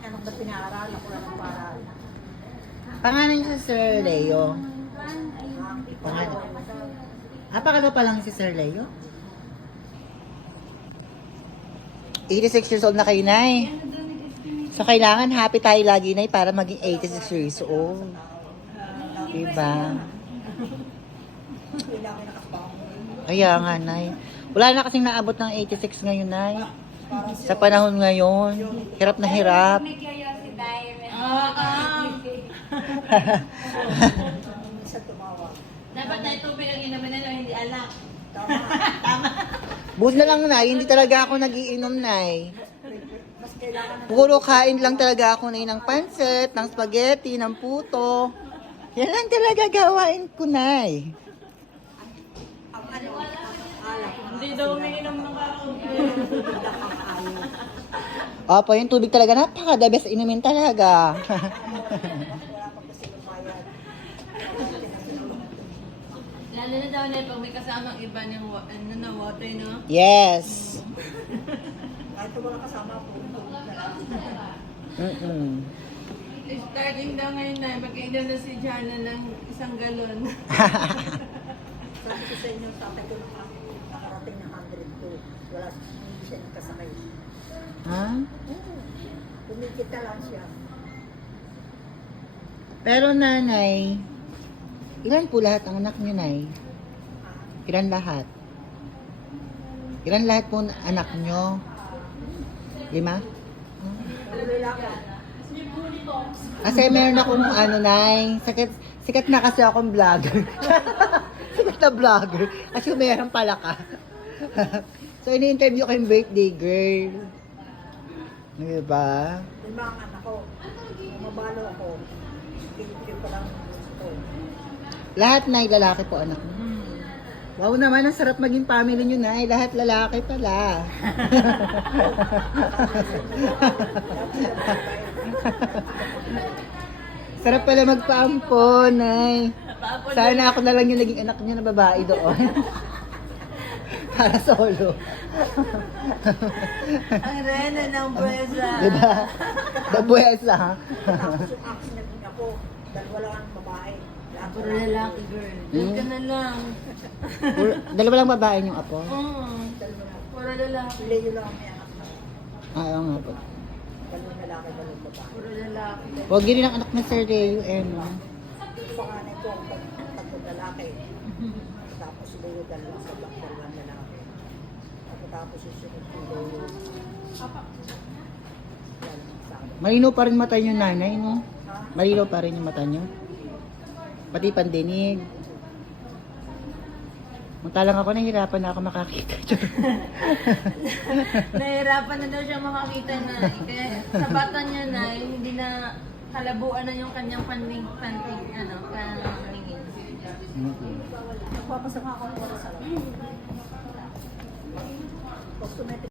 aking anak na pinaaral, ako lang ang paral. Pangalan niya si Sir Leo. Pangalan. Pakalo pa lang si Sir Leo? 86 years old na kayo, Nay. So, kailangan happy tayo lagi, Nay, para maging 86 years old. Diba? Kaya nga, Nay. Wala na kasing naabot ng 86 ngayon, Nay. Sa panahon ngayon, hirap na hirap. Dapat na tubig ang inumin na hindi alak. Buti na lang, Nay. Hindi talaga ako nagiinom, Nay. Puro kain lang talaga ako, Nay, ng pancit, ng spaghetti, ng puto. Yan lang talaga gawain ko, Nay. Hindi daw umiinom ng kakaunti. Opo, yung tubig talaga, napaka-the best inumin talaga. Lalo na daw na pag may kasamang iba ng na water, no? Yes. Kahit wala kasama po. Starting daw ngayon na, mag-iinom na si Jana ng isang galon. Sabi ko sa inyo, tatay ko nakarating na 102. Wala, hindi siya nakasakay. Ha? Kumikita lang siya. Pero nanay, ilan po lahat ang anak niyo, Nay? Ilan lahat? Ilan lahat po anak niyo? 5? Tuloy lang ako. Kasi meron akong Nay, sikat na kasi akong vlogger. Sikat na vlogger. Kasi meron pala ka. So, ini-interview ko yung birthday girl. Diba? Yung mga anak ko, mabalo ako. Hindi ko lang gusto. Lahat na lalaki po anak mo. Wow naman, ang sarap maging family nyo, Nay. Lahat lalaki pala. Sarap pala magpaampon, Nay. Sana ako na lang yung naging anak niya na babae doon. Para solo. Ang rena ng buwesa. Diba? Dabuesa. Tapos yung action na din ako, dalawa lang ang babae. Lahat Puro lalaki, girl. Doon ka na lang. Dalawa lang babae yung apo. Oo. Puro lalaki. Leo lang ang may anak na. Oo nga po. Dalawang lalaki, dalawang babae. Puro lalaki. Huwag yun ang anak na Sir Leo, no? Yung panganay ko, tatlong lalaki. Tapos si Leo, dalawang lalaki. Tapos yung sunod ko, Leo. Malinaw pa rin mata niyo, nanay, no? Ha? Malinaw pa rin yung mata niyo. Pati pandinig. Muntalang ako, nahihirapan na ako makakita. Nahirapan na daw siya makakita na. Kaya sa bata niya na, hindi na kalabuan na yung kanyang paningin. Nagpapasama ako ng oras sa lang. Cosmetic